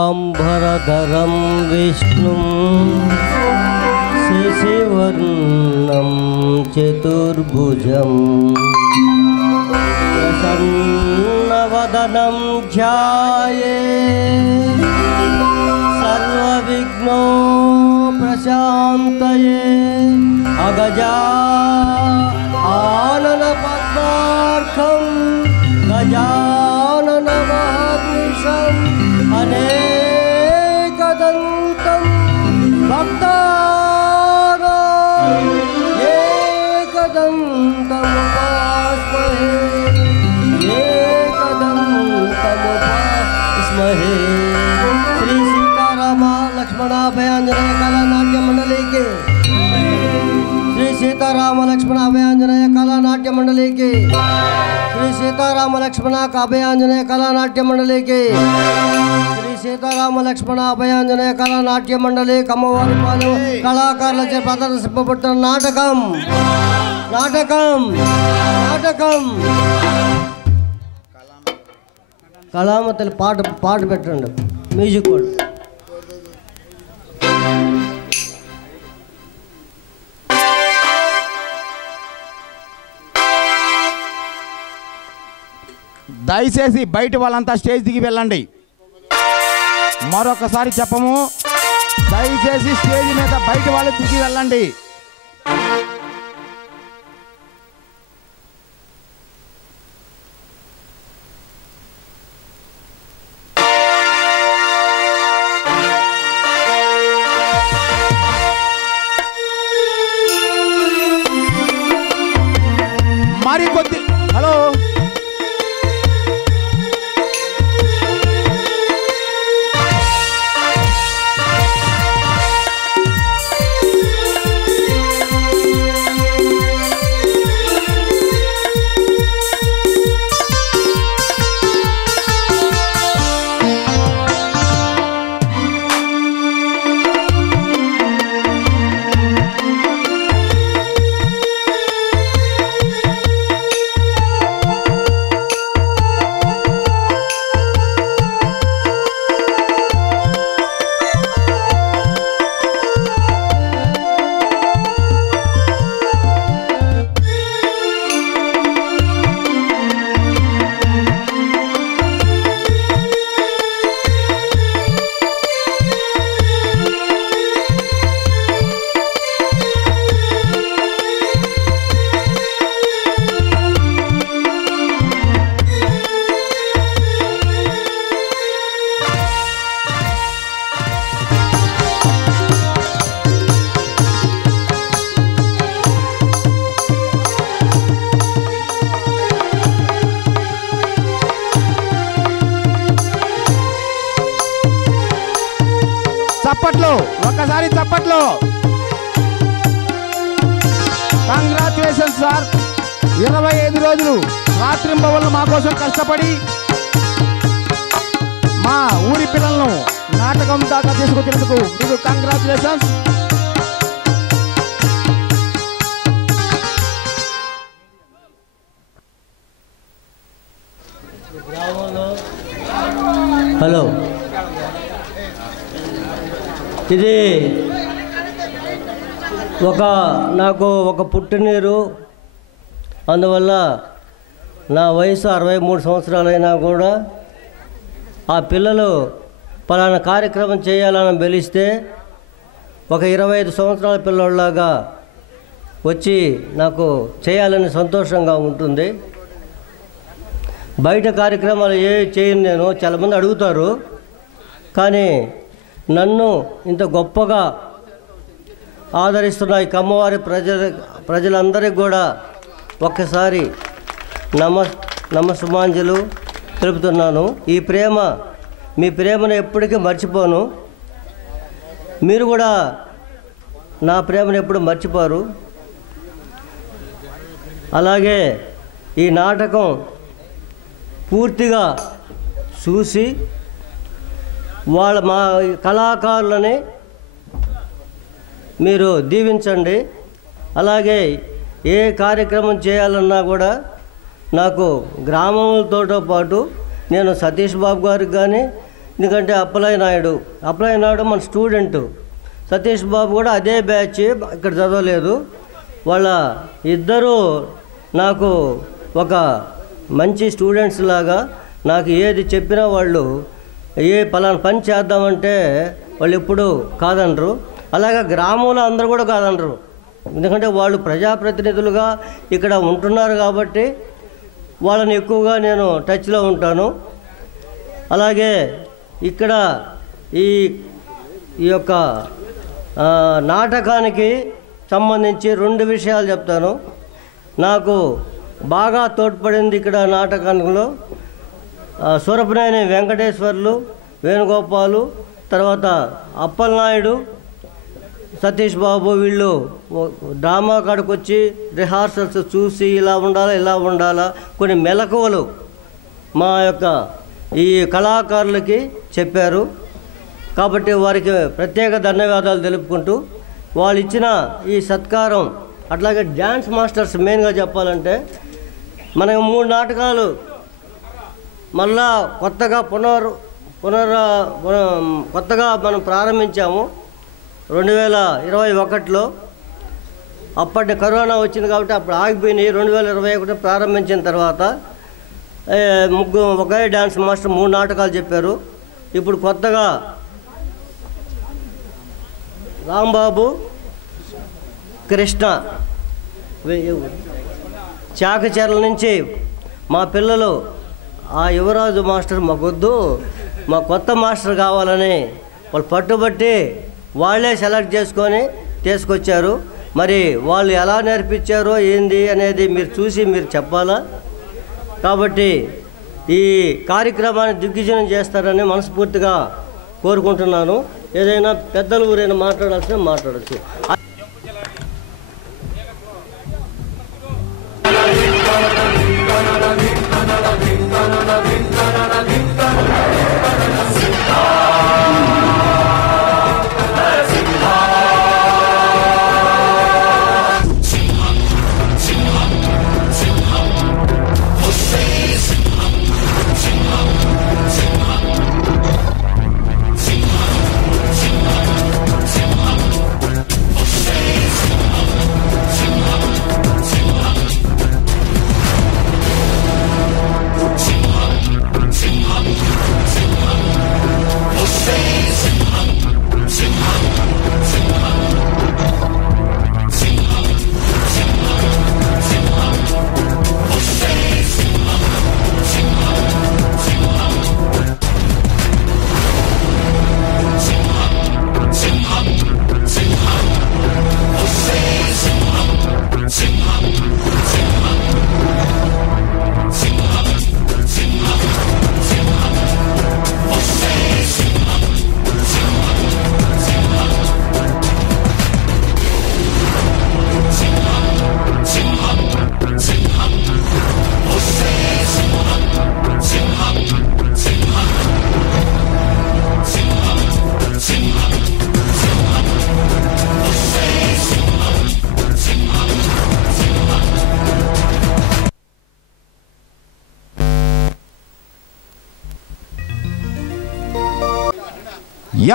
शुक्लांबरधरं विष्णुं शशिवर्णं चतुर्भुजं प्रसन्नवदनं ध्यायेत् सर्वविघ्नोपशान्तये अगजा आननपद्मार्कं गजाननमहर्निशम् अनेकदन्तं भक्तानां एकदन्तमुपास्महे एकदन्तमुपास्महे। श्री सीताराम लक्ष्मण अभयांजनेय कला नाट्य मंडली के श्री सीताराम लक्ष्मण अभयांजनेय कला नाट्य मंडली के श्री सीताराम लक्ष्मण अभयांजनेय कला नाट्य मंडली के श्री सीताराम लक्ष्मण अभयांजनेय कला नाट्य मंडली कమ్మవారిపాలెం కళాకారులచే ప్రదర్శింపబడుతున్న నాటకం నాటకం నాటకం కళామతల్లి పాట పెట్టండి మ్యూజిక్ కూడా. దయచేసి బయట వాళ్ళంతా స్టేజ్ దిగి వెళ్ళండి. మరొకసారి చెప్పము, దయచేసి స్టేజ్ మీద బయట వాళ్ళు దిగి వెళ్ళండి. మరికొద్ది హలో చప్పట్లు, ఒక్కసారి చప్పట్లు. Congratulation sir. 25 రోజులు రాత్రింబవళ్ళు మా కోసం కష్టపడి మా ఊరి పిల్లలను నాటకం దాకా తీసుకొచ్చినందుకు మీకు కంగ్రాచులేషన్స్. హలో, ఇది నాకు ఒక పుట్టినీరు. అందువల్ల నా వయసు 63 సంవత్సరాలైనా కూడా ఆ పిల్లలు పలానా కార్యక్రమం చేయాలని పిలిస్తే ఒక 25 సంవత్సరాల పిల్లలాగా వచ్చి నాకు చేయాలని సంతోషంగా ఉంటుంది. బయట కార్యక్రమాలు చేయను నేను. చాలామంది అడుగుతారు, కానీ నన్ను ఇంత గొప్పగా ఆదరిస్తున్న ఈ కమ్మవారి ప్రజలందరికీ కూడా ఒక్కసారి నమస్సుమాంజలు తెలుపుతున్నాను. ఈ మీ ప్రేమను ఎప్పటికీ మర్చిపోను. మీరు కూడా నా ప్రేమను ఎప్పుడు మర్చిపోరు. అలాగే ఈ నాటకం పూర్తిగా చూసి మా కళాకారులని మీరు దీవించండి. అలాగే ఏ కార్యక్రమం చేయాలన్నా కూడా నాకు గ్రామంతో పాటు నేను సతీష్ బాబు గారికి కానీ, ఎందుకంటే అప్పలయ్య నాయుడు మన స్టూడెంటు, సతీష్ బాబు కూడా అదే బ్యాచ్, ఇక్కడ చదవలేదు. వాళ్ళ ఇద్దరూ నాకు ఒక మంచి స్టూడెంట్స్ లాగా, నాకు ఏది చెప్పినా వాళ్ళు ఏ పలానా పని చేద్దామంటే వాళ్ళు ఎప్పుడు కాదనరు. అలాగే గ్రామంలో అందరూ కూడా కాదనరు, ఎందుకంటే వాళ్ళు ప్రజాప్రతినిధులుగా ఇక్కడ ఉంటున్నారు కాబట్టి వాళ్ళని ఎక్కువగా నేను టచ్లో ఉంటాను. అలాగే ఇక్కడ ఈ యొక్క నాటకానికి సంబంధించి 2 విషయాలు చెప్తాను. నాకు బాగా తోడ్పడింది ఇక్కడ నాటకంలో సూరపనేని వెంకటేశ్వర్లు, వేణుగోపాలు, తర్వాత అప్పలనాయుడు, సతీష్ బాబు, వీళ్ళు డ్రామా కాడికి వచ్చి రిహార్సల్స్ చూసి ఇలా ఉండాలా కొన్ని మెలకువలు మా యొక్క ఈ కళాకారులకి చెప్పారు. కాబట్టి వారికి ప్రత్యేక ధన్యవాదాలు తెలుపుకుంటూ, వాళ్ళు ఇచ్చిన ఈ సత్కారం, అట్లాగే డ్యాన్స్ మాస్టర్స్ మెయిన్గా చెప్పాలంటే మనకు 3 నాటకాలు మళ్ళా కొత్తగా కొత్తగా మనం ప్రారంభించాము 2021లో. అప్పటి కరోనా వచ్చింది కాబట్టి అప్పుడు ఆగిపోయినాయి. 2021 ప్రారంభించిన తర్వాత ఒకే డ్యాన్స్ మాస్టర్ 3 నాటకాలు చెప్పారు. ఇప్పుడు కొత్తగా రాంబాబు, కృష్ణ, చాకచర్ల నుంచి మా పిల్లలు ఆ యువరాజు మాస్టర్ మాకొద్దు, మా కొత్త మాస్టర్ కావాలని వాళ్ళు పట్టుబట్టి వాళ్ళే సెలెక్ట్ చేసుకొని తీసుకొచ్చారు. మరి వాళ్ళు ఎలా నేర్పించారో ఏంది అనేది మీరు చూసి మీరు చెప్పాలా. కాబట్టి ఈ కార్యక్రమాన్ని దిగ్విజయం చేస్తారని మనస్ఫూర్తిగా కోరుకుంటున్నాను. ఏదైనా పెద్దలు ఊరైనా మాట్లాడచ్చు.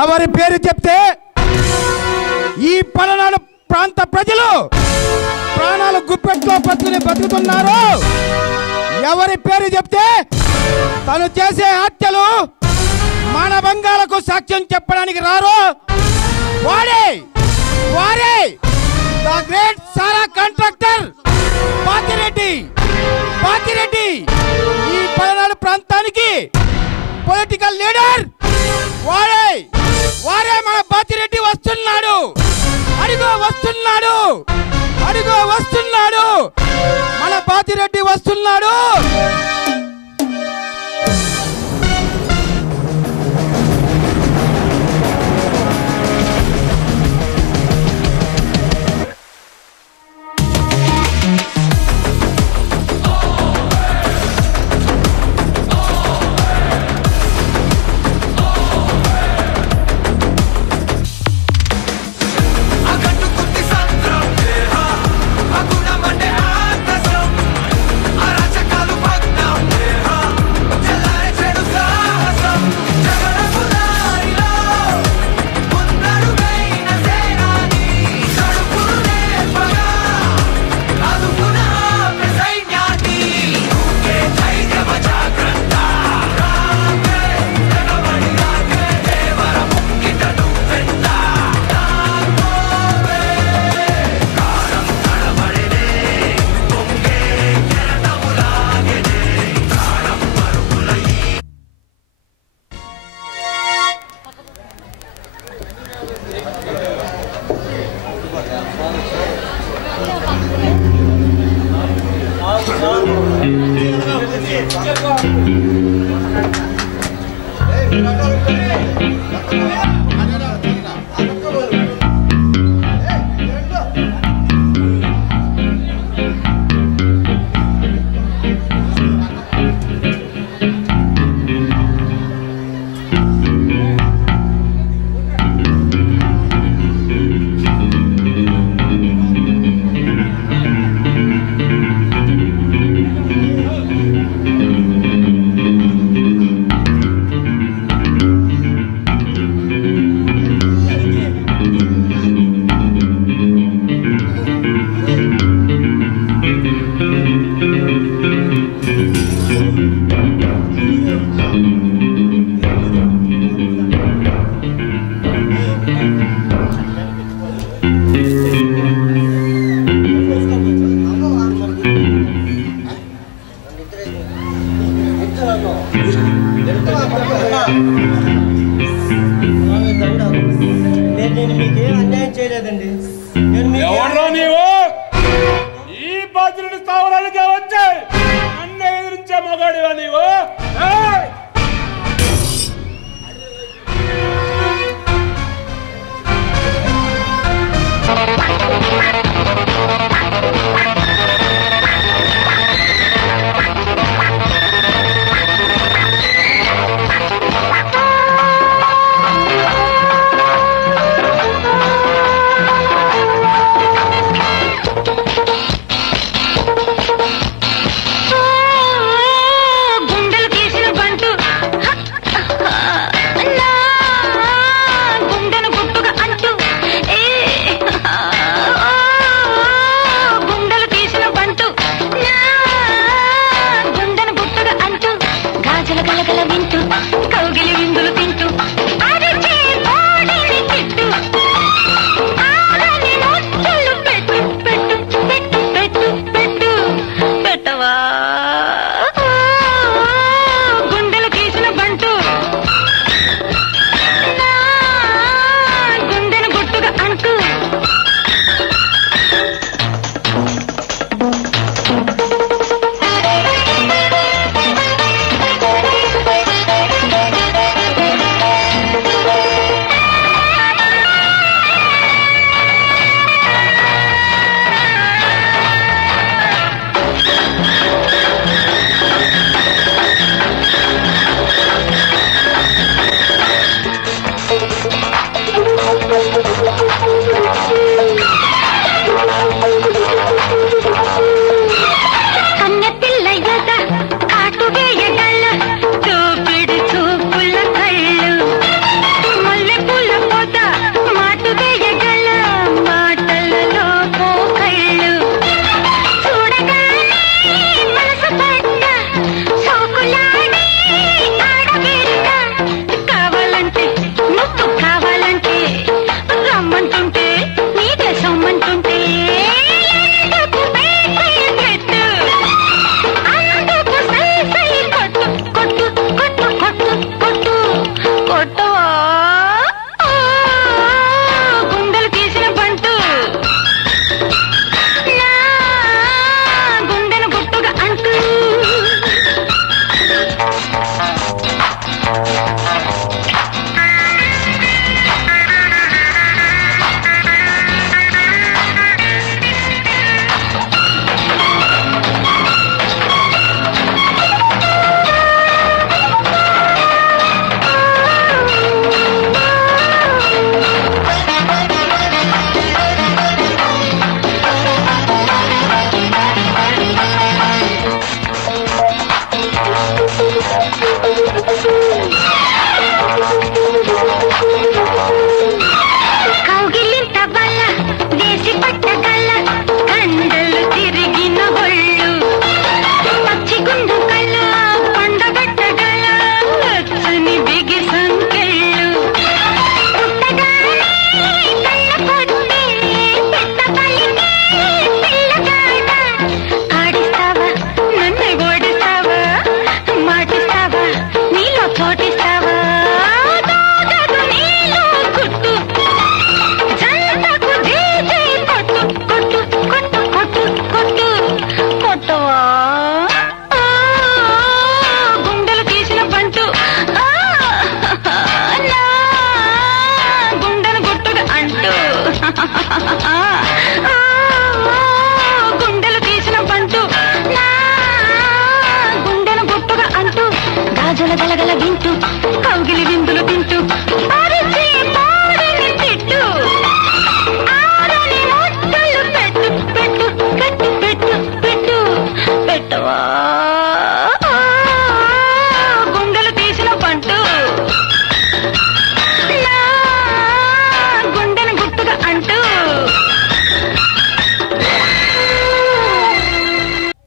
ఎవరి పేరు చెప్తే ఈ పలనాడు ప్రాంత ప్రజలు ప్రాణాలు గుప్పెట్లో బతుకుతున్నారు, ఎవరి పేరు చెప్తే తను చేసే హత్యలు మానభంగాలకు సాక్ష్యం చెప్పడానికి రారో వారే ద గ్రేట్ సారా కాంట్రాక్టర్ పాతిరెడ్డి ఈ పలనాడు ప్రాంతానికి పొలిటికల్ లీడర్ వారే మన బాతిరెడ్డి వస్తున్నాడు. అడిగో వస్తున్నాడు మన బాతిరెడ్డి వస్తున్నాడు. అగంట చేయలేదండి. ఎవరో నీవు ఈ బాధ్యుడి స్థావరానికి వచ్చాయి నన్ను ఎదిరించే మగాడివా నీవు?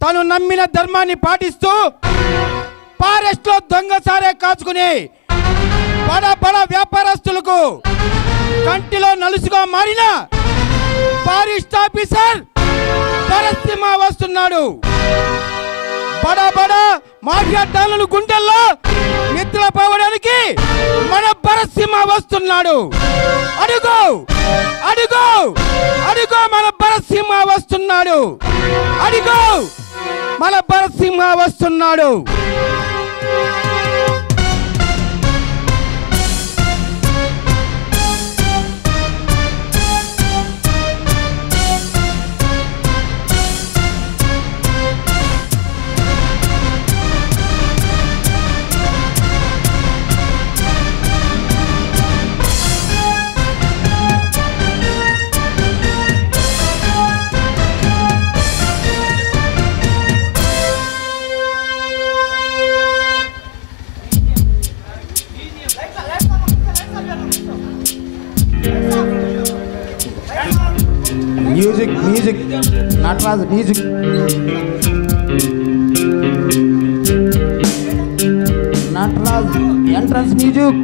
తను నమ్మిన ధర్మాన్ని పాటిస్తూ ఫారెస్ట్ లో దొంగసారే కాచుకుని బడ వ్యాపారస్తులకు కంటిలో నలుసుగా మారిన ఫారెస్ట్ ఆఫీసర్ భరత్సింహ వస్తున్నాడు. బడ మాఫియా డాన్లను గుండెల్లో నిద్రపోవడానికి మన భరత్సింహ వస్తున్నాడు. అడుగు అడుగు అడుగు మన భరత్ సింహ వస్తున్నాడు. అడుగు మన భరత్ సింహ వస్తున్నాడు. Music music Nataraj music Nataraj entrance music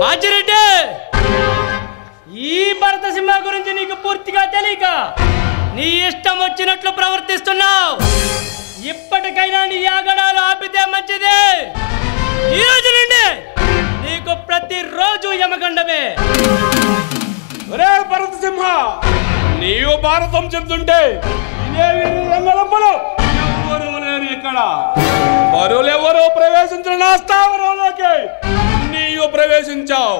Bajireddy, ఈ భరత సింహ గురించి నీకు పూర్తిగా తెలియక నీ ఇష్టం వచ్చినట్లు ప్రవర్తిస్తున్నావు. ఇప్పటికైనా నీ ఆగడాలు ఆపితే మంచిది. ఈ రోజు నుండి నీకు ప్రతిరోజు యమగండమే. ఒరే భరత సింహ, నీవు భారతం చెప్తుంటే ఎవరు లేరు ఇక్కడ. పరులెవరో ప్రవేశించిన నా స్థావరంలోకి నీవు ప్రవేశించావు.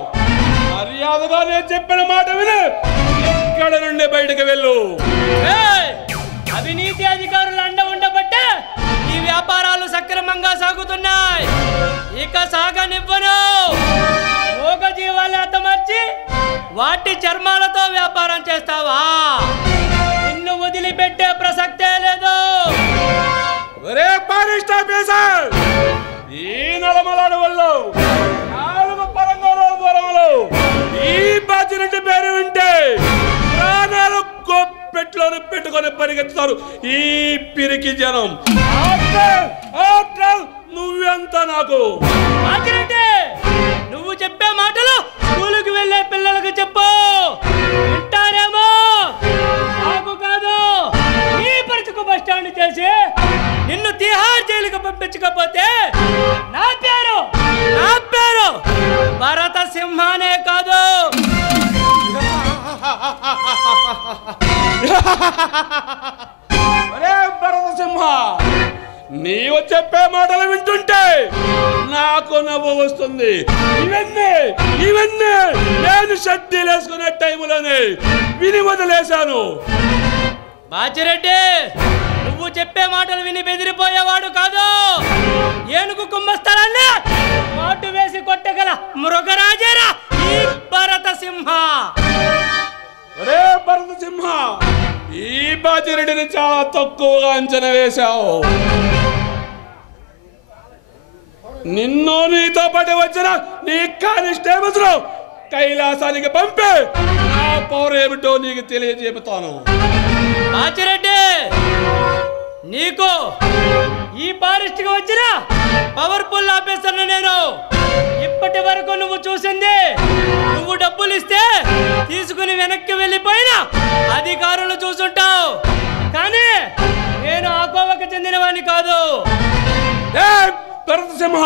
మర్యాదగా నేను చెప్పిన మాట విని ఇక్కడ నుండి బయటకు వెళ్ళు. అవినీతి అధికారులు అండ ఉండబట్టే ఈ వ్యాపారాలు సక్రమంగా సాగుతున్నాయి. ఇక సాగనివ్వను. మూగ జీవాలు హతమార్చి వాటి చర్మాలతో వ్యాపారం చేస్తావా? నిన్ను వదిలిపెట్టే ప్రసక్తే లేదు. ఒరే ఫారెస్ట్ ఆఫీసర్, ఈ నలమల అడవుల్లో 4 పరంగాల దూరంలో ఈ బాజిరెడ్డి పేరు వింటే ప్రాణాలు గొప్పెట్లోనే పెట్టుకొని పరిగెత్తుతారు ఈ పిరికి జనం. నువ్వెంత నాకు? బాజిరెడ్డి, నువ్వు చెప్పే మాటలు స్కూలుకి వెళ్ళే పిల్లలకు చెప్పు. వింటారేమో. నాకు కాదు, నీ పరిస్థితికి బస్ స్టాండ్ చేసి నిన్ను తిహార్ జైలుకి పంపించకపోతే నా పేరు భరత సింహానే కాదు. భరత సింహ, నీవు చెప్పే మాటలు వింటుంటే నాకు నవ్వు వస్తుంది. ఇవన్నీ నేను షడ్డీలు వేసుకునే టైంలోనే విని వదిలేశాను. బాజిరెడ్డి, నువ్వు చెప్పే మాటలు విని బెదిరిపోయేవాడు కాదు. ఏనుగు కుంభస్థలాన్ని మాటు వేసి కొట్టగల మృగరాజేరా ఈ భరత సింహ. ఒరే భరత సింహ, ఈ బాజిరెడ్డిని చాలా తక్కువగా అంచనా వేశావు. నిన్ను నీతో పాటు వచ్చిన నీ కానిస్టేబుల్స్ కైలాసానికి పంపి నా పవర్ ఏమిటో నీకు తెలియజేపుతాను. బాచిరెడ్డి, నీకు ఈ ఫారెస్ట్ కి వచ్చిన పవర్ఫుల్ ఆఫీసర్ నేను. ఇప్పటి వరకు నువ్వు చూసింది, నువ్వు డబ్బులు ఇస్తే తీసుకుని వెనక్కి వెళ్ళిపోయిన అధికారులు చూసుంటావు, కానీ నేను ఆ కోవకు చెందిన వాడిని కాదు. భరతసింహ,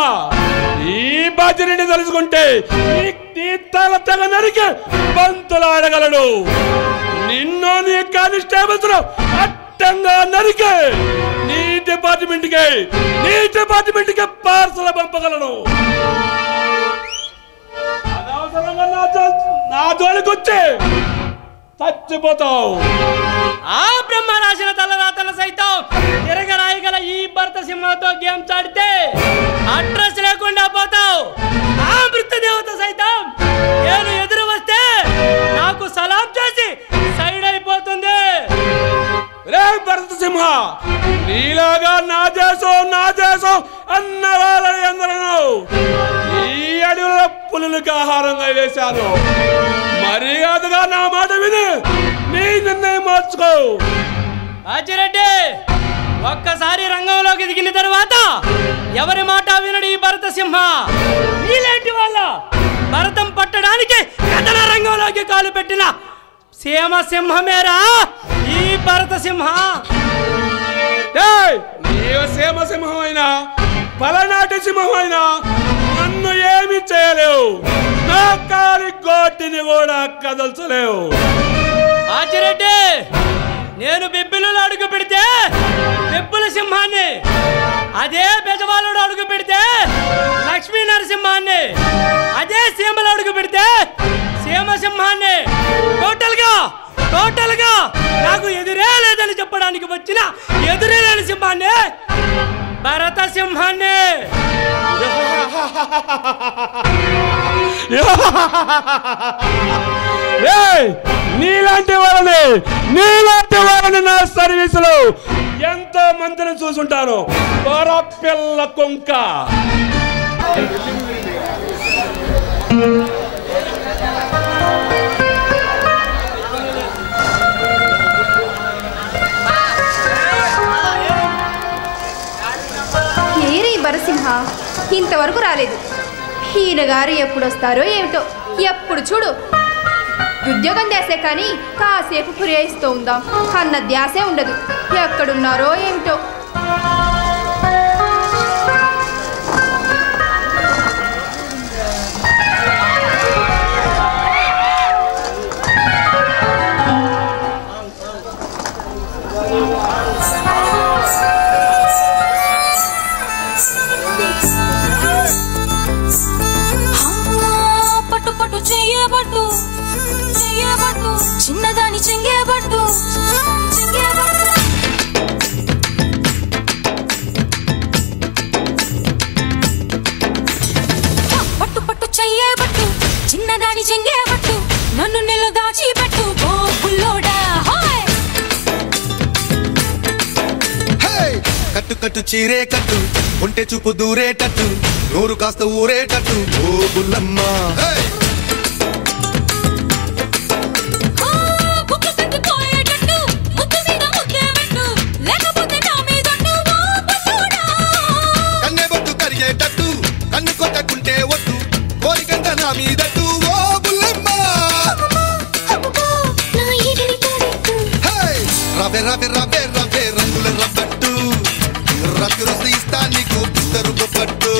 ఈ బాధ్యతని తెలుసుకుంటే నీ తల తెగ నరికి బంతులాడగలడు. నిన్ను నీ కానిస్టేబుల్స్ అట్టంగా నరికి నీ డిపార్ట్మెంట్కి పార్సల్ పంపగలను. అనవసరంగా నా జోలికొచ్చి చచ్చిపోతావు. ఆ బ్రహ్మ రాసిన తలరాతలు సైతం తిరగరాయగల ఈ భరతసింహతో గేమ్స్ ఆడితే అడ్రస్ లేకుండా పోతావు. ఆ మృతదేవత సైతం నేను ఎదురు వస్తే నాకు సలాం చేసి సైడ్ అయిపోతుంది. రే భరతసింహ, నీలాగా నా దేశం అన్న వాళ్ళని అందరూ ఈ అడవుల పులులకు ఆహారంగా వేశాను. మర్యాదగా నా మాట విని నీ నిర్ణయం మార్చుకో. బాచిరెడ్డి, ఒక్కసారి రంగంలోకి దిగిన తర్వాత ఎవరి మాట వినడు ఈ భరతసింహ. నీలాంటి వాళ్ళ భరతం పట్టడానికి కథన రంగంలోకి కాలు పెట్టిన సీమసింహమేరా ఈ భరతసింహ. నీవు సీమసింహం అయినా పలనాటి సింహం అయినా నన్ను ఏమి చేయలేవు. నా కాలి గోటిని కూడా కదల్చలేవు. బాచిరెడ్డి, నేను బిబ్బిలలో అడుగు పెడితే బిబ్బుల సింహాన్ని, అదే బెజవాళ్ళలో అడుగు పెడితే లక్ష్మీ నరసింహాన్ని, అదే సీమలో అడుగు పెడితే సీమసింహాన్ని, టోటల్ గా నాకు ఎదురే లేదని చెప్పడానికి వచ్చిన ఎదురే లేని సింహాన్ని భరత సింహాన్ని. నీలాంటి వాళ్ళని నా సర్వీసులో ఎంతో మందిని చూసుంటాను. పిల్ల కుంక. ఏరే భరసింహ, ఇంతవరకు రాలేదు. ఈయన గారు ఎప్పుడు వస్తారో ఏమిటో. ఎప్పుడు చూడు ఉద్యోగం చేసే కానీ కాసేపు ఫిర్యాయిస్తూ ఉందాం అన్న ధ్యాసే ఉండదు. ఎక్కడున్నారో ఏమిటో. చిన్నదాని చెంగేబట్టు పట్టు పట్టు చెయ్యేబట్టు, చిన్నదాని చెంగేబట్టు, నన్ను నెల దాచిపెట్టు ఓ పుల్లోడా. కట్టు కట్టు చీరే కట్టు, ఒంటె చూపు దూరేటట్టు, నోరు కాస్త ఊరేటట్టు ఓ బుల్లమ్మ. కన్నెబొట్టు కరిగేటట్టు, కన్ను కొట్టకుంటే వద్దు, కోరికంట నా మీదట్టు ఓ బుల్లమ్మ. రవే రవే రవే రవే రంగుల రబ్బట్టు, రద్దు రుసి ఇస్తా నీకు పిస్తరు పట్టు.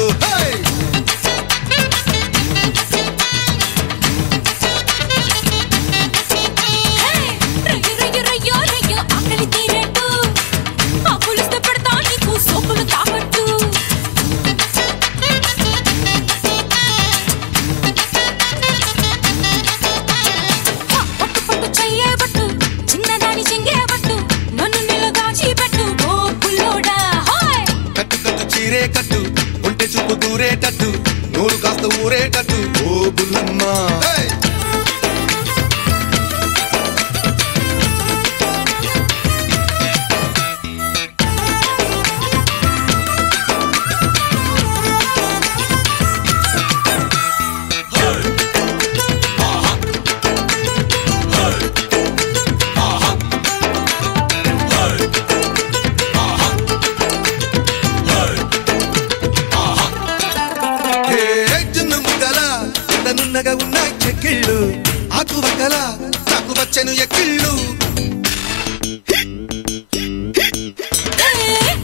కట్టు ఒంటె చూపు దూరేటట్టు, నోరు కాస్త ఊరేటట్టు ఓ బుల్లమ్మ. నున్నగా ఉన్నాయి చెక్కిళ్ళు ఆకు వక్కల నాకు వచ్చెను ఎక్కిళ్ళు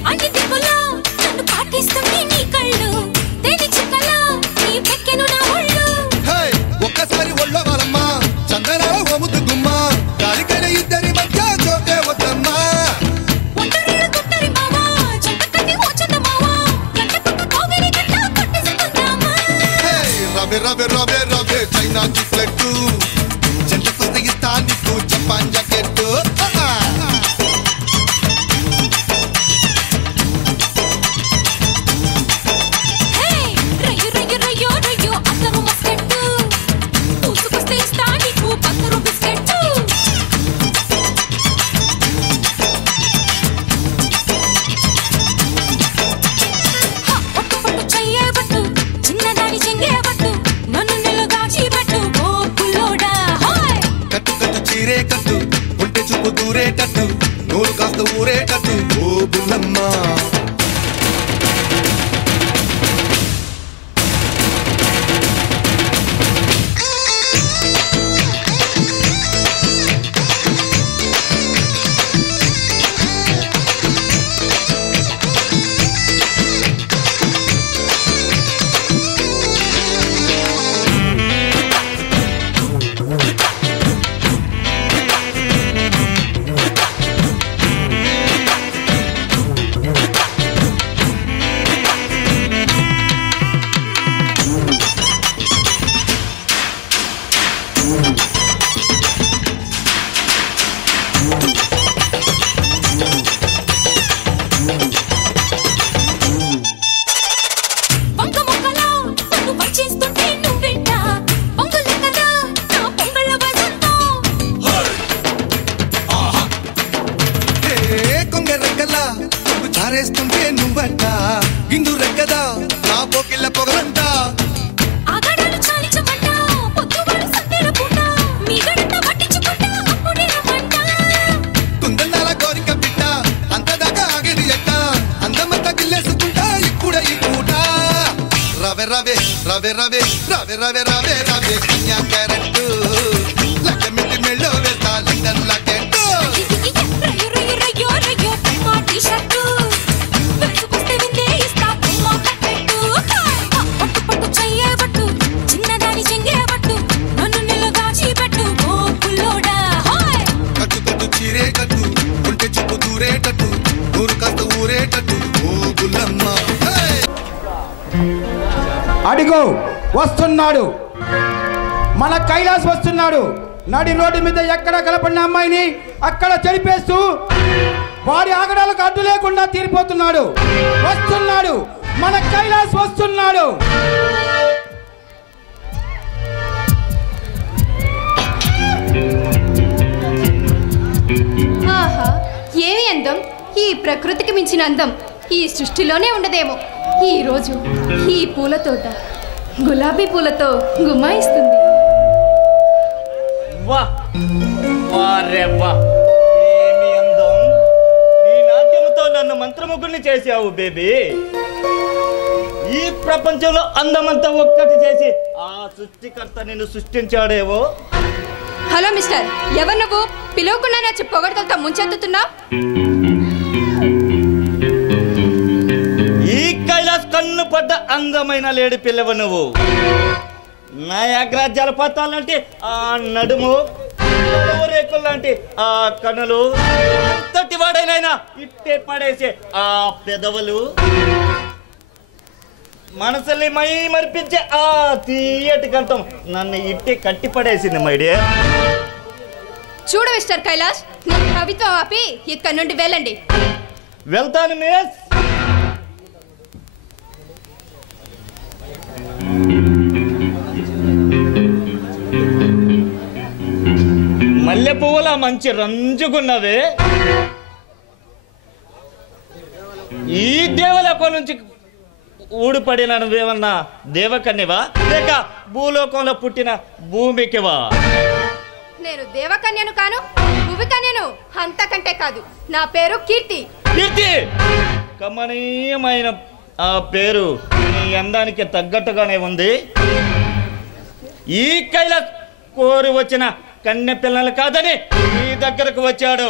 అన్ని దిక్కులా నన్ను పాటిస్తుంది నీ కళ్ళు దేని చిక్కలా నీ పెక్కెను నా ఒళ్ళు ఒక్కసారి ఒళ్ళో వాళ్ళమ్మా చందనాల ఓముద్దు గుమ్మ గాలికైన ఇద్దరి మధ్య చోటే వద్దమ్మా ఒంటరిలు గుట్టరి మావా జంట కట్టి ఓచంద మావా గంట కొట్ట కోగిలి గంట కొట్టేసుకుందామా రవే రవే రవే రవే చైనా జిఫ్లెట్టు జంట కొత్త ఇస్తా నీకు జపాన్ జాకెట్టు నూరు కాస్త ఊరేటట్టు ఓ బుల్లమ్మ చారేస్తుంటే నువ్వంట గిండు రెక్కదా నా పోకిళ్ళ పొగలంట కుందన్నాల కోరిక బిడ్డ అంతదాకా ఆగేది ఎట్ట అందమంతా గిల్లేసుకుంటా ఇప్పుడే ఈ పూట రవే రవే రవే రవే రవే రవే రవే రవే కన్యా క్యారెట్ లక్కమిటి మెళ్ళో వేస్తా లండన్ లాకెట్ అడిగో వస్తున్నాడు మన కైలాస్ వస్తున్నాడు నడి రోడ్డు మీద ఎక్కడ కలపడిన అమ్మాయిని అక్కడ చెరిపేస్తూ వాడి ఆగడాలకు అడ్డు లేకుండా తీరిపోతున్నాడు వస్తున్నాడు మన కైలాస్ వస్తున్నాడు ఆహా ఏమి అందం ఈ ప్రకృతికి మించిన అందం ఈ సృష్టిలోనే ఉండదేమో ఈ రోజు ఈ పూల తోట గులాబీ పూలతో గుమ్మాయిస్తుంది వా వారే వా ఏమి అందం నీ నాట్యముతో నన్ను మంత్రముగ్గుల్ని చేసావు బేబీ ఈ ప్రపంచంలో అందమంతా ఒక్కటి చేసి ఆ సృష్టికర్త నిన్ను సృష్టించాడేవో హలో మిస్టర్ ఎవరు నువ్వు పిలవకుండా నా పొగడతలతో ముంచెత్తుతున్నావు ఈ కైలాస్ కన్ను పడ్డ అందమైన లేడి పిల్లవ నువ్వు నయాగ్రా జలపాతాలంటే ఆ నడుము రేకుల్లాంటి ఆ కన్నులు ఎంతటి వాడైనా ఇట్టే పడేసే ఆ పెదవులు మనసుల్ని మై మరిపించే ఆ తీయటి కంఠం నన్ను ఇట్టే కట్టి పడేసింది మైడే చూడు మిస్టర్ కైలాష్ నీ కవిత్వం ఆపి ఇక్కడ నుండి వెళ్ళండి వెళ్తాను మిస్ మల్లె పువ్వులా మంచి రంజుకున్నవే ఈ దేవలోకం నుంచి ఊడిపడిన నువ్వేమన్నా దేవకన్యవా లేక భూలోకంలో పుట్టిన భూమికివా నేను దేవకన్యను కాను భూమికన్యను అంతకంటే కాదు నా పేరు కీర్తి కీర్తి కమనీయమైన ఆ పేరు నీ అందానికి తగ్గట్టుగానే ఉంది ఈ కైలాస్ కోరి వచ్చిన కన్నె పిల్లలు కాదని నీ దగ్గరకు వచ్చాడు.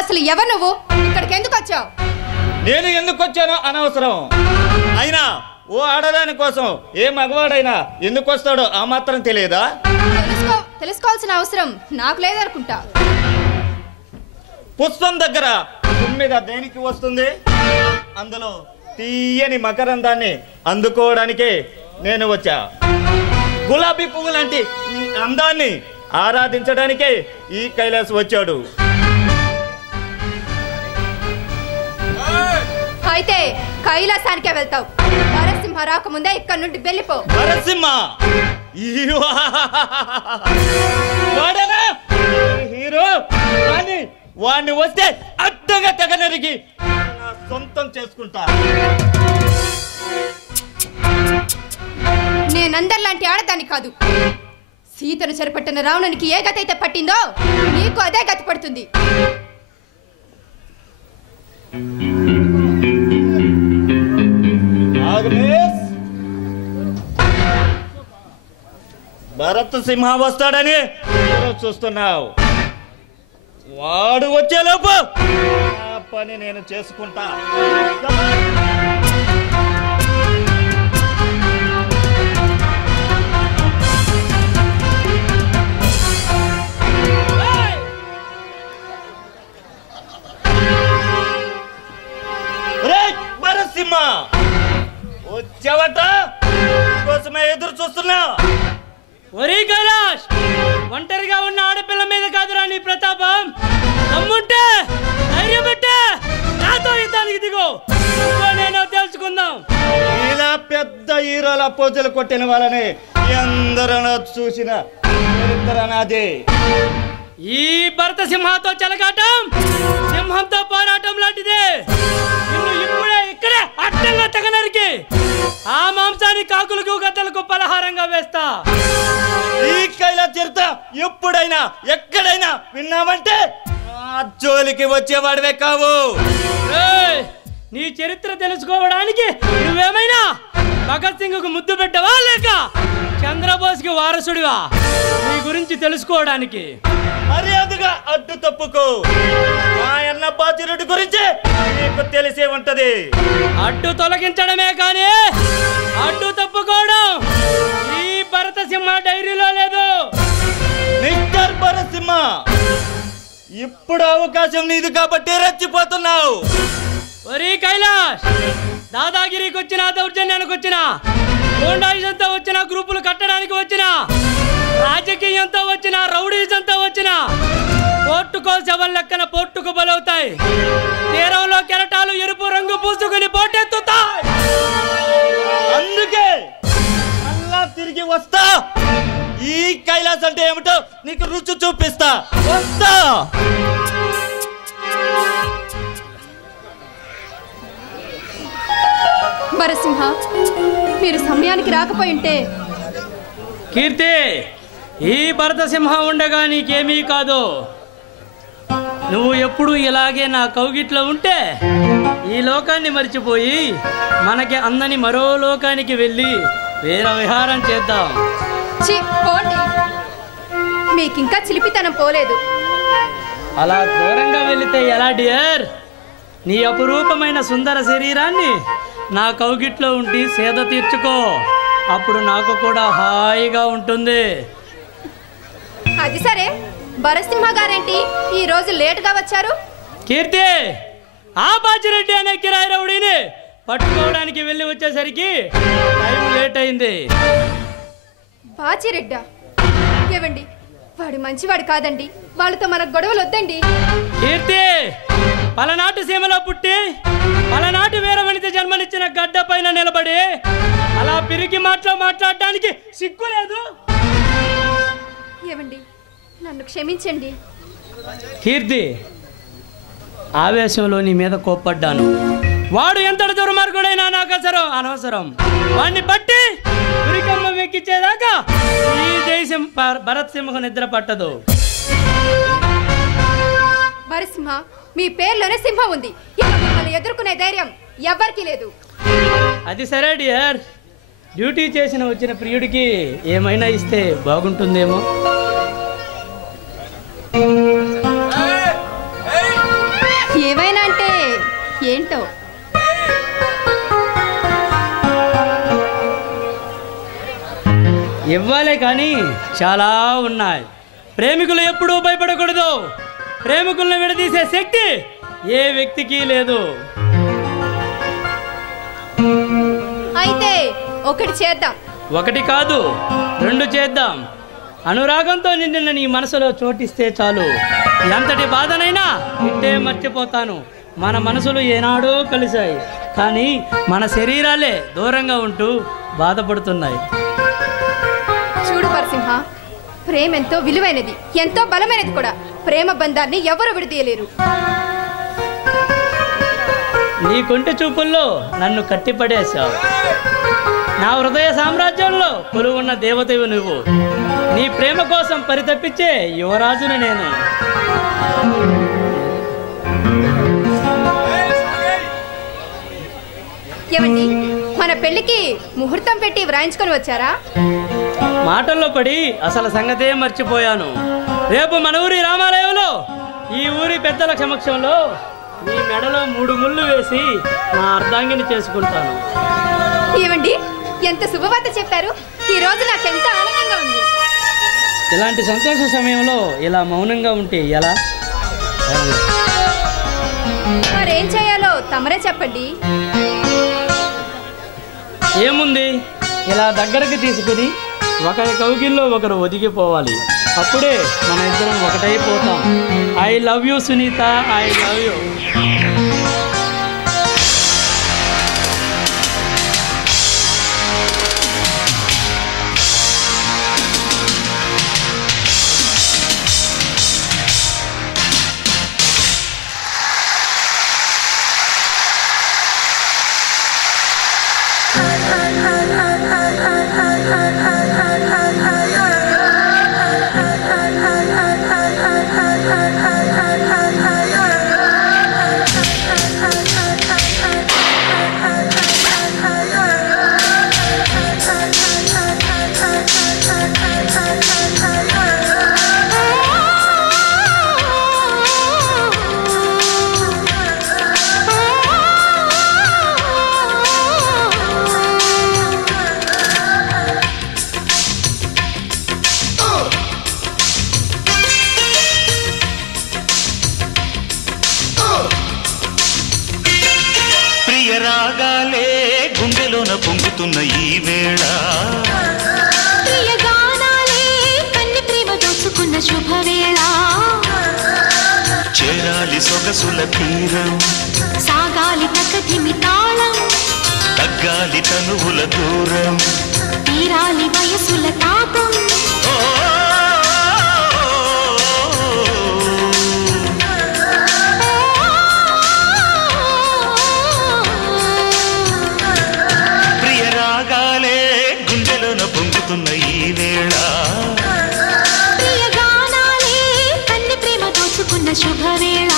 అసలు ఎవరు నువ్వు? ఇక్కడికి ఎందుకు వచ్చావు? నేను ఎందుకు వచ్చానో అనవసరం. అయినా ఓ ఆడదాని కోసం ఏ మగవాడైనా ఎందుకు వస్తాడో ఆ మాత్రం తెలియదా? తెలుసుకోవాల్సిన అవసరం నాకు లేదనుకుంటా. పుష్పం దగ్గర తుమ్మిద దేనికి వస్తుంది? అందులో తీయని మకరందాన్ని అందుకోవడానికి నేను వచ్చా. గులాబీ పువ్వు లాంటి ఈ అందాన్ని ఆరాధించడానికే ఈ కైలాస్ వచ్చాడు. అయితే కైలాసానికే వెళ్తావు. నరసింహ రాకముందే ఇక్కడ నుండి వెళ్ళిపో. నరసింహ హీరో కానీ వాడిని వస్తే అడ్డగా తెగ నరిగి నా సొంతం చేసుకుంటా. నేనందరిలాంటి ఆడదాన్ని కాదు. సీతను చెరపట్టిన రావణునికి ఏ గతి అయితే పట్టిందో నీకు అదే గతి పడుతుంది. భరత్ సింహ వస్తాడని చూస్తున్నావు. వాడు వచ్చేలోపు ఆ పని నేను చేసుకుంటా. భరత్ సింహ వచ్చావట, కోసమే ఎదురు చూస్తున్నా. ఒరే కైలాష్, ఒంటరిగా ఉన్న ఆడపిల్ల మీద కాదురా నీ ప్రతాపం. దమ్ముంటే ధైర్యం పెట్టే నాతో యుద్ధానికి దిగు. నేను తెలుసుకుందాం. ఇలా పెద్ద హీరోల పోజులు కొట్టిన వాళ్ళని ఎందరో చూసిన చరిత్ర నాది. ఈ భరత సింహంతో చెలగాటం సింహంతో పోరాటం లాంటిదే. నిన్ను ఇప్పుడే ఇక్కడే అడ్డంగా తెగనరికి ఆ మాంసాన్ని కాకులకు గద్దలకు పలహారంగా వేస్తా. ఈ కైలాస్ చరిత్ర ఎప్పుడైనా ఎక్కడైనా విన్నామంటే ఆ జోలికి వచ్చేవాడివే కావు. నీ చరిత్ర తెలుసుకోవడానికి నువ్వేమైనా భగత్ సింగ్ కు ముద్దు పెట్టవా లేక చంద్రబోస్కి వారసుడివా? నీ గురించి తెలుసుకోవడానికి మర్యాదగా అడ్డు తప్పుకో. మా అన్న బాచిరెడ్డి గురించి నీకు తెలిసే ఉంటది. అడ్డు తొలగించడమే కానీ అడ్డు తప్పుకోవడం ఈ భరత సింహ డైరీలో లేదు. మిస్టర్ భరత్ సింహ, ఇప్పుడు అవకాశం నీది కాబట్టి రెచ్చిపోతున్నావు. ఒరే కైలాష్, దాదాగిరికి వచ్చిన, దౌర్జన్యానికి వచ్చిన, గూండాయిజంతో వచ్చిన, గ్రూపులు కట్టడానికి వచ్చిన, రాజకీయంతో వచ్చిన, రౌడీజంతో వచ్చిన పోర్టుకో శవం లెక్కన పోర్టుకు బలవుతాయి. తీరంలో కెరటాలు ఎరుపు రంగు పూసుకుని పోటెత్తుతాయి. అందుకే మళ్ళా తిరిగి వస్తా. ఈ కైలాస్ అంటే ఏమిటో నీకు రుచి చూపిస్తా. వస్తా. భరసింహ, మీరు సమయానికి రాకపోయింటే. కీర్తి, ఈ భరత సింహం ఉండగా నీకేమీ కాదు. నువ్వు ఎప్పుడు ఇలాగే నా కౌగిట్లో ఉంటే ఈ లోకాన్ని మర్చిపోయి మనకి అందని మరో లోకానికి వెళ్ళి వేరే విహారం చేద్దాం. మీకింకా చిలిపితనం పోలేదు. అలా దూరంగా వెళితే ఎలా డియర్? నీ అపురూపమైన సుందర శరీరాన్ని నా కౌగిట్లో ఉండి సేద తీర్చుకో. అప్పుడు నాకు కూడా హాయిగా ఉంటుంది. అది సరే, భరసింహ గారేంటి ఈ రోజు లేటుగా వచ్చారు? కీర్తి, ఆ బాజిరెడ్డి అనే కిరాయి రౌడీని పట్టుకోవడానికి వెళ్ళి వచ్చేసరికి టైం లేట్ అయింది. బాజిరెడ్డా? ఏవండి, వాడు మంచివాడు కాదండి. వాళ్ళతో మనకు గొడవలు వద్దండి. కీర్తి, పలనాటి సీమలో పుట్టి పలనాటి వీరవనిత జన్మనిచ్చిన గడ్డ పైన నిలబడి అలా పిరికి మాట్లాడడానికి సిగ్గు లేదు? ఏవండి, నన్ను క్షమించండి. కీర్తి, ఆవేశంలో నీ మీద కోప్పడ్డాను. వాడు ఎంతటి దుర్మార్గుడైనా నాకు అసలు అనవసరం. వాడిని బట్టి ఉరికమ్మ వెక్కిచ్చేదాకా ఈ దేశం భరత్ సింహ నిద్ర పట్టదు. భరసింహ, మీ పేర్లోనే సింహం ఉంది. మిమ్మల్ని ఎదుర్కొనే ధైర్యం ఎవ్వరికీ లేదు. అది సరే డియర్, డ్యూటీ చేసిన వచ్చిన ప్రియుడికి ఏమైనా ఇస్తే బాగుంటుందేమో. ఏమైనా అంటే ఏంటో? ఇవ్వాలే కానీ చాలా ఉన్నాయి. ప్రేమికులు ఎప్పుడూ భయపడకూడదు. ప్రేమికులను విడదీసే శక్తి ఏ వ్యక్తికి లేదు. అయితే ఒకటి చేద్దాం. ఒకటి కాదు, 2 చేద్దాం. అనురాగంతో నిండిన నీ మనసులో చోటిస్తే చాలు. ఎంతటి బాధనైనా ఇట్టే మర్చిపోతాను. మన మనసులు ఏనాడో కలిశాయి, కానీ మన శరీరాలే దూరంగా ఉంటూ బాధపడుతున్నాయి. చూడు పరసింహ, ప్రేమ ఎంతో విలువైనది, ఎంతో బలమైనది కూడా. ప్రేమ బంధాన్ని ఎవరు విడదీయలేరు. నీ కొంటి చూపుల్లో నన్ను కట్టిపడేశావు. నా హృదయ సామ్రాజ్యంలో కొలువున్న దేవతవి నువ్వు. నీ ప్రేమ కోసం పరితపించే యువరాజును నేను. ఏమండి, మన పెళ్లికి ముహూర్తం పెట్టి వ్రాయించుకొని వచ్చారా? మాటల్లో పడి అసలు సంగతే మర్చిపోయాను. రేపు మన ఊరి రామాలయంలో ఈ ఊరి పెద్దల సమక్షంలో నీ మెడలో 3 ముళ్ళు వేసి నా అర్ధాంగిని చేసుకుంటాను. ఏమండి, ఎంత శుభవార్త చెప్పారు. ఈ రోజు నాకెంత ఆనందంగా ఉంది. ఇలాంటి సంతోష సమయంలో ఇలా మౌనంగా ఉంటే ఎలా? మరేం చేయాలో తమరే చెప్పండి. ఏముంది, ఇలా దగ్గరకు తీసుకుని ఒకరి కౌగిల్లో ఒకరు ఒదిగిపోవాలి. అప్పుడే మన ఇద్దరం ఒకటైపోతాం. I love you Sunita, I love you. రాగాలే గుండెలోన పొంగుతున్న ఈ వేళ, ప్రియగానాలే కన్ని ప్రేమ దోచుకున్న శుభవేళ, చేరాలి సొగసుల తీరం, సాగాలి తకటిమి తాళం, తగ్గాలి తనువుల దూరం, తీరాలి వయసుల తాపం. ఈ వేళ ప్రియగానాలే కన్ని ప్రేమ దోచుకున్న శుభవేళ.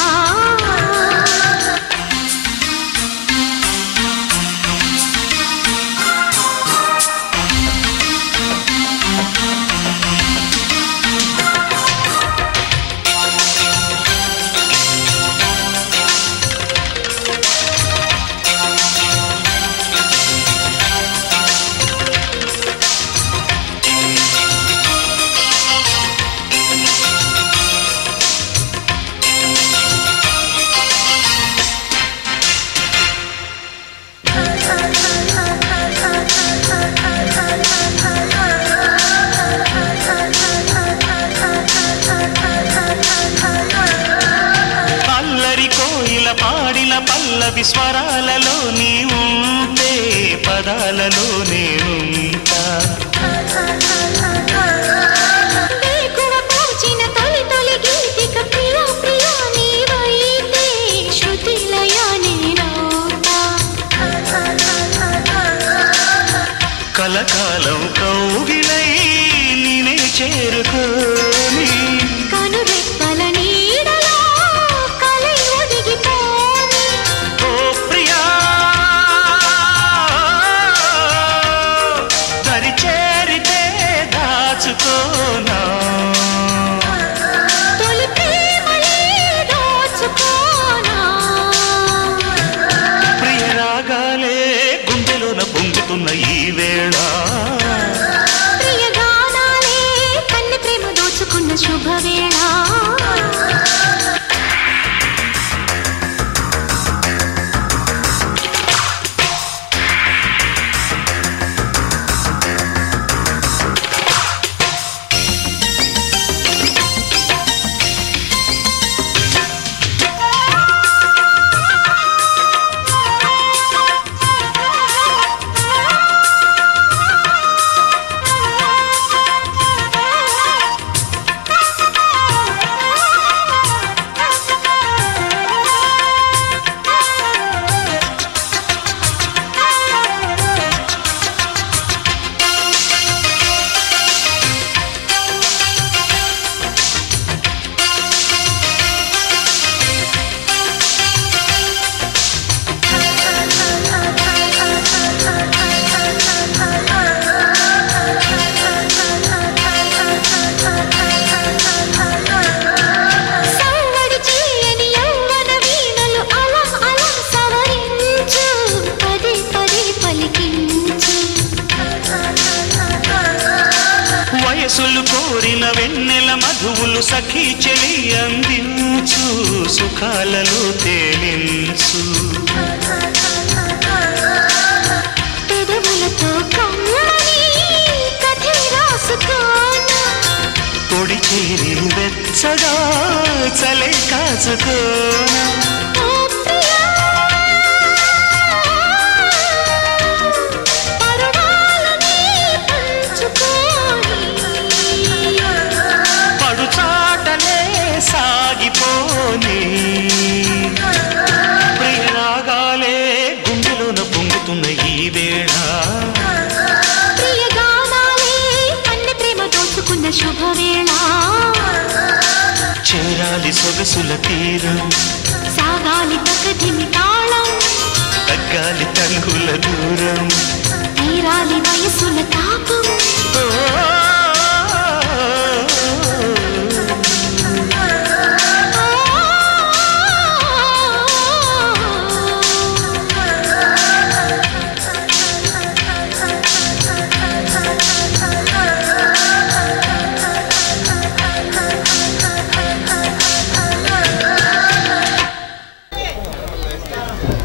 పాడిన పల్లవి స్వరాలలో నీ ఉంటే పదాలలో నేనుంటా. కలకాలం కౌగిలై నేనే చేరుకోని కనురెప్పల నీడలో కలై ఒదిగిపోని. ఓ ప్రియా వయసులు కోరిన వెన్నెల మధువులు సఖీ చెలి అందించు సుఖాలలో తేలించు పెదవులతో కమ్మని కథ రాసుకోనా పొడి చేరి వెచ్చగా చలే కాచుకోనా పడుచాటలే సాగిపోని ప్రియరాగాలే గుండెలోన పొంగుతున్న ఈ వేళ ప్రియగానాలే అన్ని ప్రేమ దోచుకున్న శుభవేళ చేరాలి సొగసుల తీరం సాగాలి తకదిమి తాళం తగ్గాలి తనుగుల దూరం తీరాలి వయసుల తాపం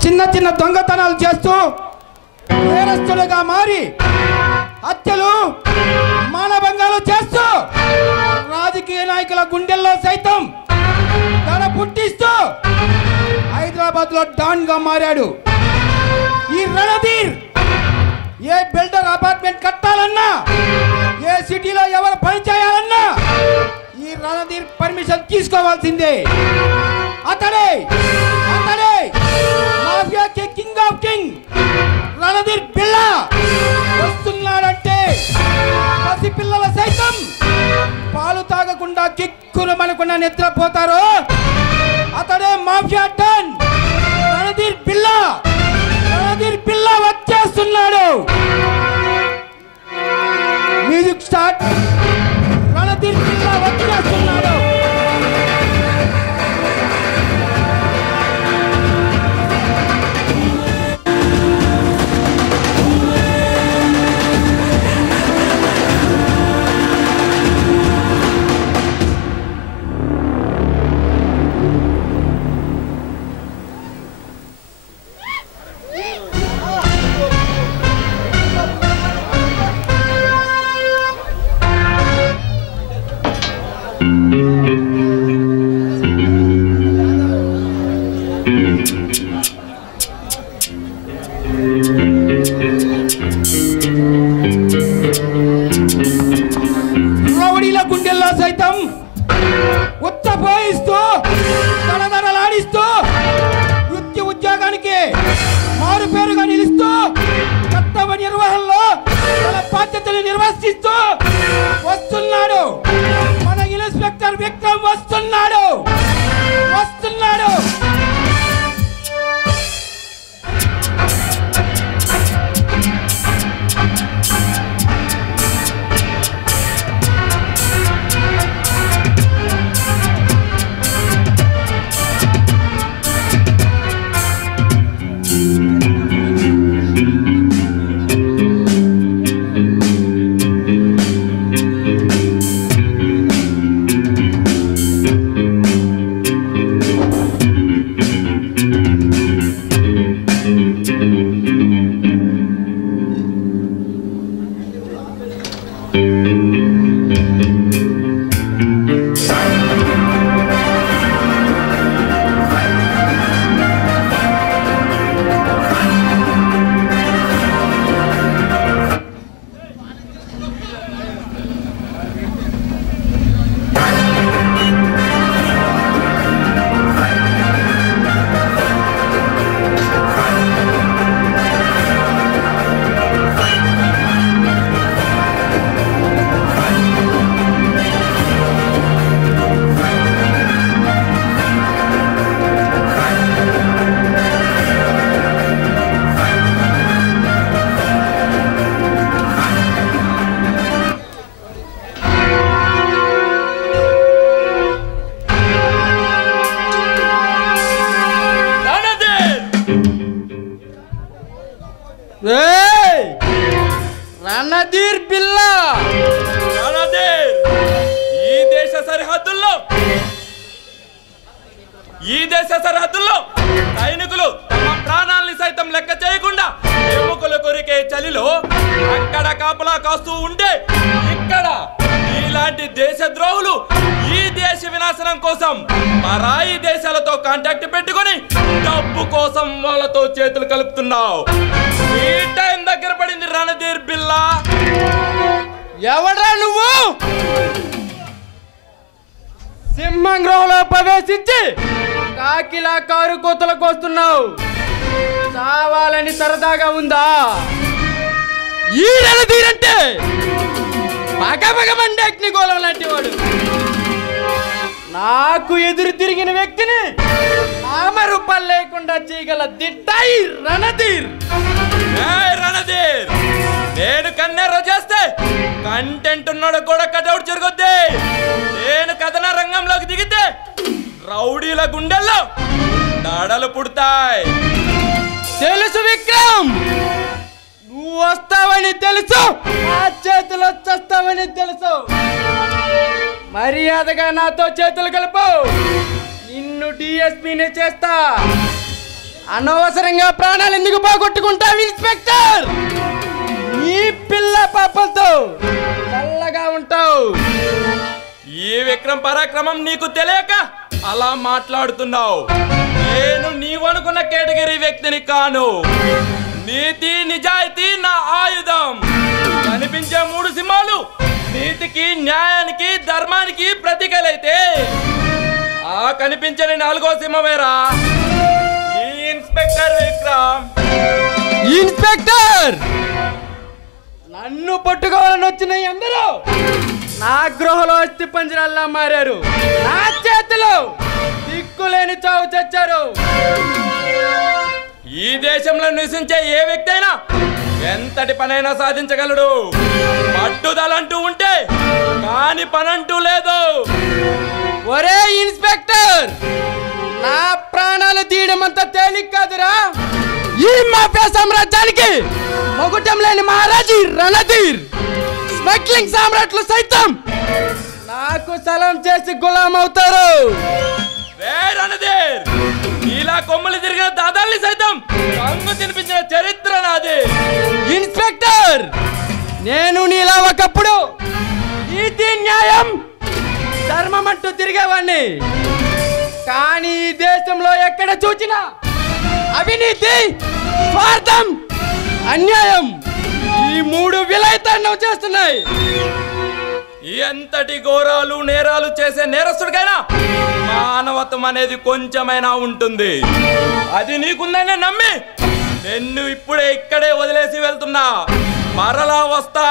చిన్న చిన్న దొంగతనాలు చేస్తూ నేరస్తులుగా మారి హత్యలు మానభంగాలు చేస్తూ రాజకీయ నాయకుల గుండెల్లో సైతం తన పుట్టిస్తూ హైదరాబాద్ లో డాన్ గా మారాడు ఈ రణధీర్. ఏ బిల్డర్ అపార్ట్మెంట్ కట్టాలన్నా, ఏ సిటీలో ఎవరు పని చేయాలన్నా ఈ రణధీర్ పర్మిషన్ తీసుకోవాల్సిందే. అతడే మాఫియాకి కింగ్ ఆఫ్ కింగ్ రణధీర్ బిల్లా వస్తున్నాడంటే పసిపిల్లల సైతం పాలు తాగకుండా కిక్కులు మనకుండా నిద్రపోతారు. అతడే మాఫియా డాన్ రణధీర్ బిల్లా. రణధీర్ బిల్లా వచ్చేస్తున్నాడు. Music start. రణధీర్ బిల్లా వచ్చేస్తున్నాడు. రౌడీల గుండెల్లో సైతం ఉత్తపోయిస్తూ తలదరలాడిస్తూ వృత్తి ఉద్యోగానికి మారు పేరుగా నిలుస్తూ కర్తవ్య నిర్వహణలో తన బాధ్యతలు నిర్వర్తిస్తూ వస్తున్నాడు. మన ఇన్స్పెక్టర్ విక్రమ్ వస్తున్నాడు. రణధీర్ బిల్లా. రణధీర్ ఈ దేశ సరిహద్దుల్లో సైనికులు తమ ప్రాణాలని సైతం లెక్క చేయకుండా ఎముకలు కొరికే చలిలో అక్కడ కాపలా కాస్తూ ఉంటే ఇక్కడ ఇలాంటి దేశద్రోహులు ఈ దేశ వినాశనం కోసం పరాయి దేశాలతో కాంటాక్ట్ పెట్టుకొని డబ్బు కోసం వాళ్ళతో చేతులు కలుపుతున్నావు. ఈ టైం దగ్గర పడింది రణధీర్ బిల్లా. ఎవడ్రా నువ్వు? సింహగృహంలో ప్రవేశించి కాకిలా కారు కోతలకు వస్తున్నావు. చావాలని సరదాగా ఉందా? ఈ రణధీరంటే పగపగమండే అగ్నిగోళం లాంటి వాడు. నాకు ఎదురు తిరిగిన వ్యక్తిని నామరూపాలు లేకుండా చేయగల దిట్టాయి రణధీర్. రణధీర్, నేను కన్నెర్ర చేస్తే కంటెంట్ ఉన్నాడు కూడా కటౌట్ జరుగుద్ది. నేను కథన రంగంలోకి దిగితే రౌడీల గుండెల్లో దడలు పుడతాయి. తెలుసు విక్రమ్, నువ్వు వస్తావని తెలుసు, నా చేతిలో చస్తావని తెలుసు. మర్యాదగా నాతో చేతులు కలుపు, నిన్ను డిఎస్పీని చేస్తా. అనవసరంగా ప్రాణాలు ఎందుకు పోగొట్టుకుంటావు ఇన్స్పెక్టర్? ఈ పిల్ల పాపలతో చల్లగా ఉంటావు. ఈ విక్రమ్ పరాక్రమం నీకు తెలియక అలా మాట్లాడుతున్నావు. నేను నీవనుకున్న కేటగిరీ వ్యక్తిని కాను. నీతి నిజాయితీ నా ఆయుధం. కనిపించే 3 సింహాలు నీతికి, న్యాయానికి, ధర్మానికి ప్రతీకలైతే ఆ కనిపించని 4వ సింహమేరా ఈ ఇన్స్పెక్టర్ విక్రమ్. ఇన్స్పెక్టర్, నన్ను పట్టుకోవాలని వచ్చిన అందరూ నా గృహలో అస్థి పంజరాల్లా మారారు. నా చేతిలో దిక్కులేని చావు చచ్చారు. ఈ దేశంలో నివసించే ఏ వ్యక్తి అయినా ఎంతటి పనైనా సాధించగలడు. పట్టుదలంటూ ఉంటే కాని పనంటూ లేదు. ఒరే ఇన్స్పెక్టర్, నా ప్రాణాలు తీయడం అంత తేలిక కాదురా. ఈ మాఫియా సామ్రాజ్యానికి మొగుటం లేని మహారాజీ రణధీర్, స్మగ్లింగ్ సామ్రాట్లు సైతం నాకు సలాం చేసి గులాం అవుతారు. రణధీర్, ఇలా కొమ్మలు తిరిగిన దాదాల్ని సైతం రంగు తినిపించిన చరిత్ర నాది. ఇన్స్పెక్టర్, నేను నీలా ఒకప్పుడు నీతి, న్యాయం, ధర్మం అంటూ తిరిగేవాణ్ణి. కానీ ఈ దేశంలో ఎక్కడ చూచినా అవినీతి, స్వార్థం, అన్యాయం ఈ 3 విలయతాండం చేస్తున్నాయి. ఎంతటి ఘోరాలు నేరాలు చేసే నేరస్తుడికైనా మానవత్వం అనేది కొంచెమైనా ఉంటుంది. అది నీకుందని నమ్మి నిన్ను ఇప్పుడే ఇక్కడే వదిలేసి వెళ్తున్నా. మరలా వస్తా,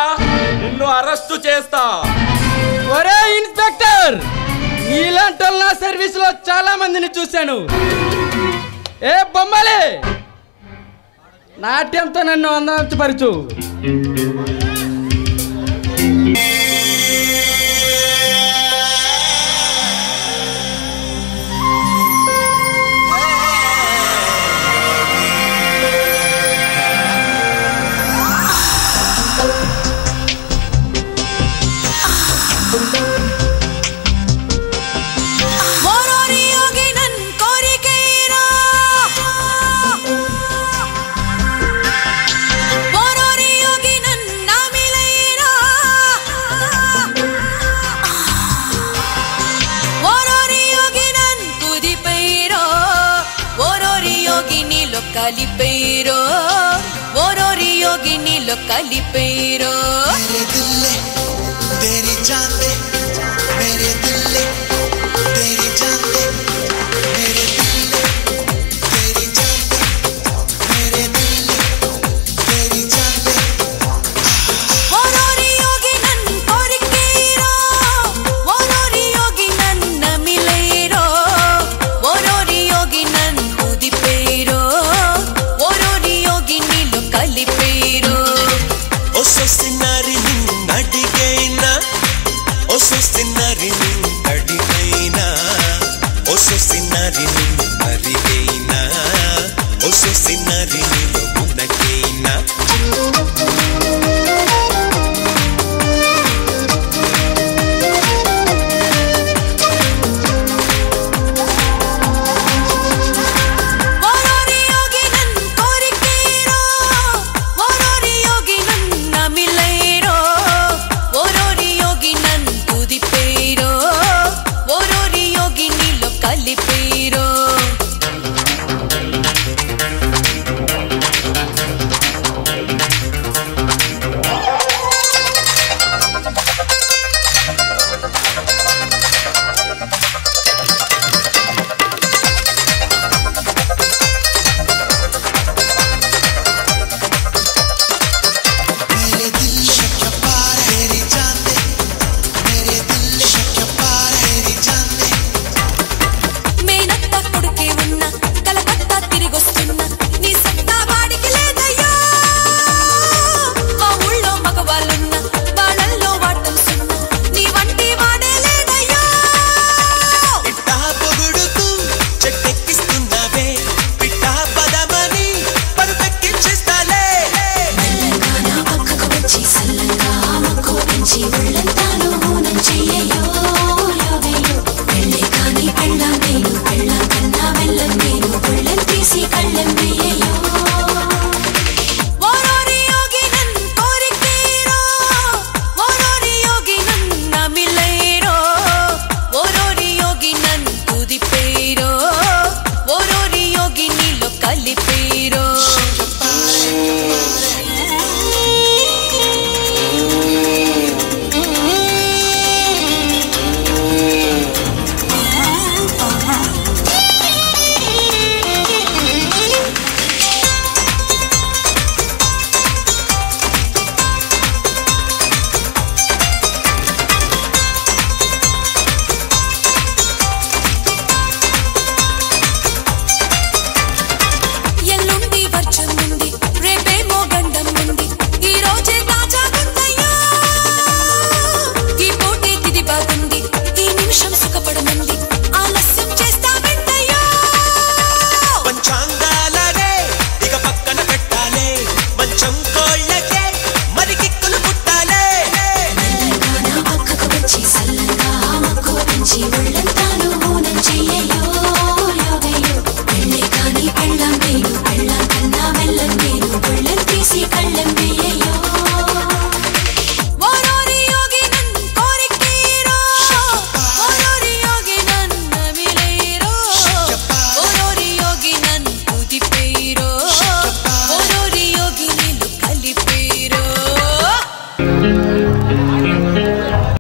నిన్ను అరెస్టు చేస్తా. ఒరే ఇన్స్పెక్టర్, నీలాంటి నా సర్వీస్ లో చాలా మందిని చూశాను. ఏ బొమ్మలే, నాట్యంతో నన్ను అందించపరచు. కలిపేరో ఓరోరి యోగినిలో కలిపేరో मेरे दिल तेरी जान दे मेरे दिल तेरी जान दे मेरे दिल तेरी जान दे मेरे दिल तेरी जान दे ఓరోరి యోగి నన్ను కోరికేరో ఓరోరి యోగి నన్ను మిలేరో ఓరోరి యోగి నన్ను కుదిపేరో ఓరోరి యోగి నీలో కలిపేరో ఓ సొసినారి నిన్నడిగైనా ఓ సొసినారి నిన్నడిగైనా ఓ సొసినారి నిన్నడిగైనా ఓ సొసినారి నిన్నడిగైనా ఒళ్ళంతాను హోనం చెయ్యయ్యా